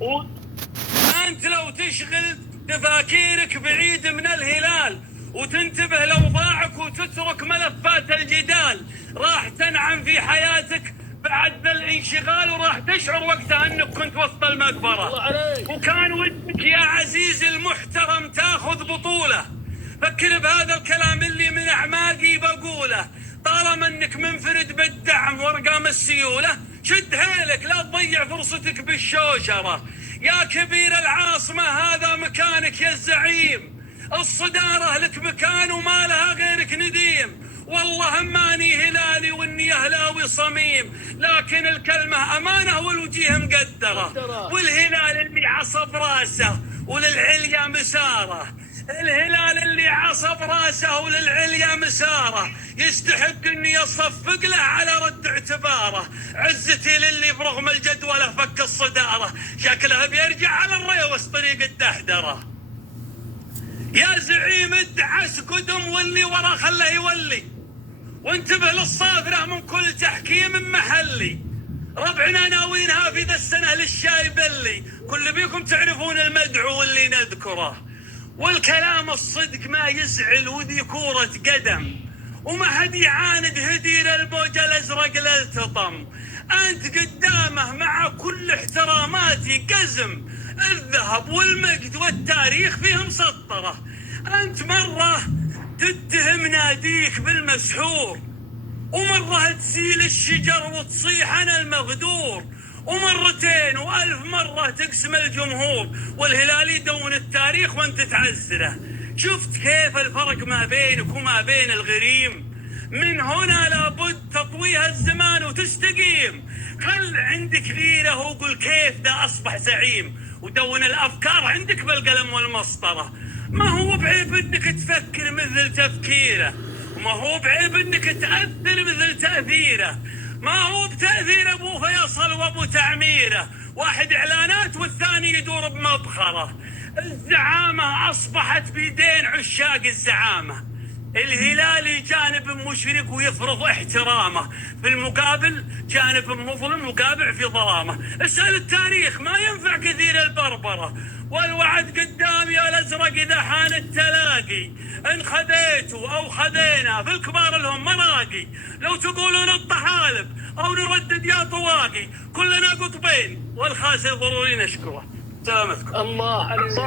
و... أنت لو تشغل تفاكيرك بعيد من الهلال وتنتبه لأوضاعك وتترك ملفات الجدال، راح تنعم في حياتك بعد ذا الانشغال، وراح تشعر وقتها انك كنت وسط المقبرة. وكان ودك يا عزيزي المحترم تاخذ بطولة. فكر بهذا الكلام اللي من اعماقي بقوله، طالما انك منفرد بالدعم وارقام السيولة، شد حيلك لا تضيع فرصتك بالشوشرة. يا كبير العاصمة هذا مكانك يا الزعيم، الصدارة لك مكان وما لها غيرك نديم. والله ماني هلالي واني اهلاوي صميم، لكن الكلمة امانة والوجيه مقدرة، والهلال اللي عصب راسه وللعليا مساره، الهلال اللي عصب راسه وللعليا مساره، يستحق اني يصفق له على رد اعتباره. عزتي للي برغم الجدولة فك الصدارة، شكله بيرجع على الريوس طريق الدحدرة. يا زعيم ادعس قدم واللي ورا خله يولي، وانتبه للصافرة من كل تحكيم محلي. ربعنا ناوينها في ذا السنة للشاي بلي، كل بيكم تعرفون المدعو اللي نذكره. والكلام الصدق ما يزعل وذي كورة قدم، وما حد يعاند هدير الموج الازرق للتطم. انت قدامه مع كل احتراماتي قزم، الذهب والمجد والتاريخ فيه مسطرة. انت مرة تتهم ناديك بالمسحور، ومرة تسيل الشجر وتصيح انا المغدور، ومرتين والف مرة تقسم الجمهور، والهلال يدون التاريخ وانت تعزره. شفت كيف الفرق ما بينك وما بين الغريم؟ من هنا لابد تطويها الزمان وتستقيم. خل عندك غيره وقل كيف ذا اصبح زعيم، ودون الافكار عندك بالقلم والمسطرة. ما هو بعيب انك تفكر مثل تفكيره، وما هو بعيب انك تأثر مثل تأثيره. ما هو بتأثير ابو فيصل وابو تعميره، واحد اعلانات والثاني يدور بمبخره. الزعامة اصبحت بيدين عشاق الزعامة، الهلالي جانب مشرق ويفرض احترامه، في المقابل جانب مظلم وقابع في ظلامه. اسأل التاريخ ما ينفع كثير البربرة، والوعد قدام يا الازرق اذا حان التلاقي. ان خذيتوا او خذينا في الكبار لهم مراقي، لو تقولون الطحالب او نردد يا طواقي، كلنا قطبين والخاسر ضروري نشكره. سلامتكم. الله عليك.